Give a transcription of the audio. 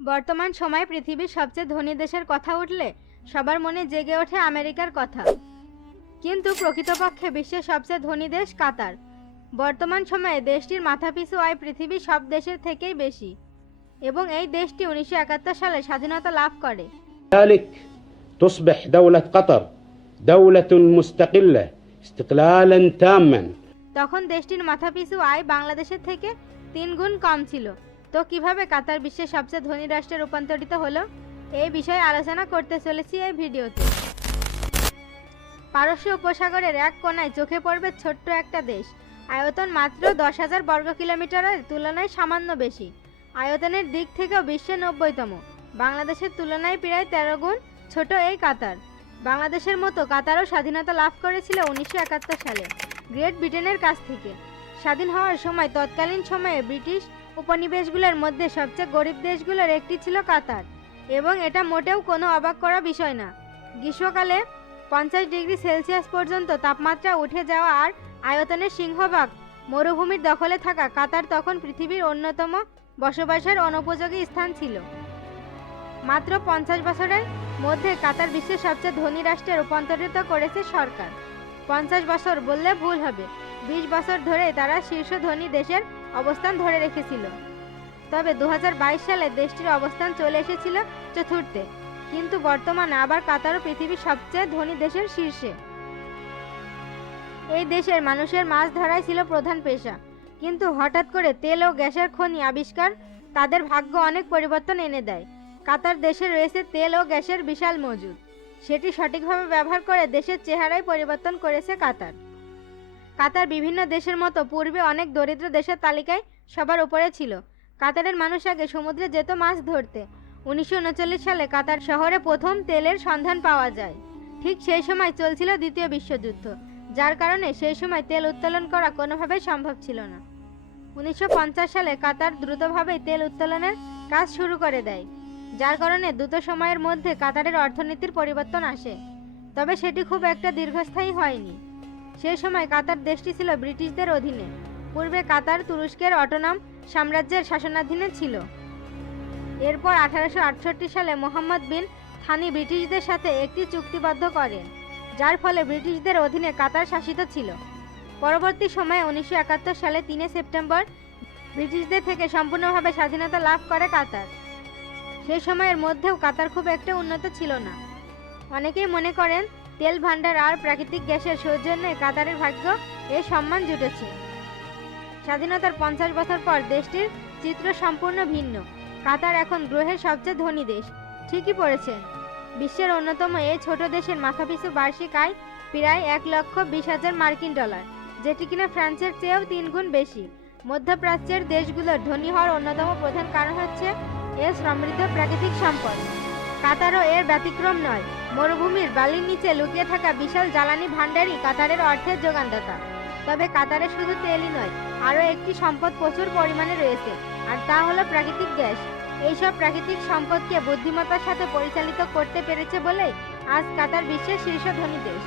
বর্তমান সময়ে পৃথিবীর সবচেয়ে ধনী দেশের কথা উঠলে সবার মনে জেগে ওঠে আমেরিকার কথা কিন্তু প্রকৃতপক্ষে বিশ্বের সবচেয়ে ধনী দেশ কাতার বর্তমান সময়ে দেশটির মাথাপিছু আয় পৃথিবীর সব দেশের থেকেই বেশি এবং এই দেশটি উনিশশো একাত্তর সালে স্বাধীনতা লাভ করে ذلك تصبح دولة قطر دولة مستقلة استقلالا تاما তখন দেশটির মাথাপিছু আয় বাংলাদেশের থেকে তিন গুণ কম ছিল তো কীভাবে কাতার বিশ্বের সবচেয়ে ধনী রাষ্ট্রে রূপান্তরিত হলো? এই বিষয়ে আলোচনা করতে চলেছি এই ভিডিওতে। পারস্য উপসাগরের এক কোনায় চোখে পড়বে ছোট্ট একটা দেশ। আয়তন মাত্র দশ হাজার বর্গ কিলোমিটারের তুলনায় সামান্য বেশি। আয়তনের দিক থেকেও বিশ্বে নব্বইতম। বাংলাদেশের তুলনায় প্রায় তেরো গুণ ছোট এই কাতার। বাংলাদেশের মতো কাতারও স্বাধীনতা লাভ করেছিল উনিশশো একাত্তর সালে, গ্রেট ব্রিটেনের কাছ থেকে। স্বাধীন হওয়ার সময় তৎকালীন সময়ে ব্রিটিশ উপনিবেশগুলোর মধ্যে সবচেয়ে গরিব দেশগুলোর একটি ছিল কাতার, এবং এটা মোটেও কোনো অবাক করা বিষয় না। গ্রীষ্মকালে পঞ্চাশ ডিগ্রি সেলসিয়াস পর্যন্ত তাপমাত্রা উঠে যাওয়া আর আয়তনের সিংহভাগ মরুভূমির দখলে থাকা কাতার তখন পৃথিবীর অন্যতম বসবাসের অনুপযোগী স্থান ছিল। মাত্র পঞ্চাশ বছরের মধ্যে কাতার বিশ্বের সবচেয়ে ধনী রাষ্ট্রে রূপান্তরিত করেছে সরকার। পঞ্চাশ বছর বললে ভুল হবে। বিশ বছর ধরে তারা শীর্ষ ধনী দেশের অবস্থান ধরে রেখেছিল। তবে দু হাজার বাইশ সালে দেশটির অবস্থান চলে এসেছিল চতুর্থে। কিন্তু বর্তমানে আবার কাতারও পৃথিবীর সবচেয়ে ধনী দেশের শীর্ষে। এই দেশের মানুষের মাছ ধরাই ছিল প্রধান পেশা। কিন্তু হঠাৎ করে তেল ও গ্যাসের খনি আবিষ্কার তাদের ভাগ্য অনেক পরিবর্তন এনে দেয়। কাতার দেশে রয়েছে তেল ও গ্যাসের বিশাল মজুদ। সেটি সঠিকভাবে ব্যবহার করে দেশের চেহারাই পরিবর্তন করেছে কাতার। কাতার বিভিন্ন দেশের মতো পূর্বে অনেক দরিদ্র দেশের তালিকায় সবার উপরে ছিল। কাতারের মানুষ আগে সমুদ্রে যেত মাছ ধরতে। উনিশশো উনচল্লিশ সালে কাতার শহরে প্রথম তেলের সন্ধান পাওয়া যায়। ঠিক সেই সময় চলছিল দ্বিতীয় বিশ্বযুদ্ধ, যার কারণে সেই সময় তেল উত্তোলন করা কোনোভাবেই সম্ভব ছিল না। উনিশশো পঞ্চাশ সালে কাতার দ্রুতভাবেই তেল উত্তোলনের কাজ শুরু করে দেয়, যার কারণে দ্রুত সময়ের মধ্যে কাতারের অর্থনীতির পরিবর্তন আসে। তবে সেটি খুব একটা দীর্ঘস্থায়ী হয়নি। সেই সময় কাতার দেশটি ছিল ব্রিটিশদের অধীনে। পূর্বে কাতার তুরস্কের অটোনাম সাম্রাজ্যের শাসনাধীনে ছিল। এরপর আঠারোশো আটষট্টি সালে মোহাম্মদ বিন থানি ব্রিটিশদের সাথে একটি চুক্তিবদ্ধ করেন যার ফলে ব্রিটিশদের অধীনে কাতার শাসিত ছিল। পরবর্তী সময়ে উনিশশো একাত্তর সালে তিনে সেপ্টেম্বর ব্রিটিশদের থেকে সম্পূর্ণভাবে স্বাধীনতা লাভ করে কাতার। সেই সময়ের মধ্যেও কাতার খুব একটা উন্নত ছিল না। অনেকেই মনে করেন তেল ভাণ্ডার আর প্রাকৃতিক গ্যাসের সৌজন্যে কাতারের ভাগ্য এ সম্মান জুটেছে। স্বাধীনতার পঞ্চাশ বছর পর দেশটির চিত্র সম্পূর্ণ ভিন্ন। কাতার এখন গ্রহের সবচেয়ে ধনী দেশ। ঠিকই পড়েছেন। বিশ্বের অন্যতম এই ছোট দেশের মাথাপিছু বার্ষিক আয় প্রায় এক লক্ষ বিশ হাজার মার্কিন ডলার, যেটি কিনা ফ্রান্সের চেয়েও তিন গুণ বেশি। মধ্যপ্রাচ্যের দেশগুলোর ধনী হওয়ার অন্যতম প্রধান কারণ হচ্ছে এর সমৃদ্ধ প্রাকৃতিক সম্পদ। কাতারও এর ব্যতিক্রম নয়। মরুভূমির বালির নিচে লুকিয়ে থাকা বিশাল জ্বালানি ভাণ্ডারই কাতারের অর্থের যোগানদাতা তবে কাতারে শুধু তেলই নয়, আরও একটি সম্পদ প্রচুর পরিমাণে রয়েছে, আর তা হলো প্রাকৃতিক গ্যাস। এইসব প্রাকৃতিক সম্পদকে বুদ্ধিমত্তার সাথে পরিচালিত করতে পেরেছে বলেই আজ কাতার বিশ্বের শীর্ষ ধনী দেশ।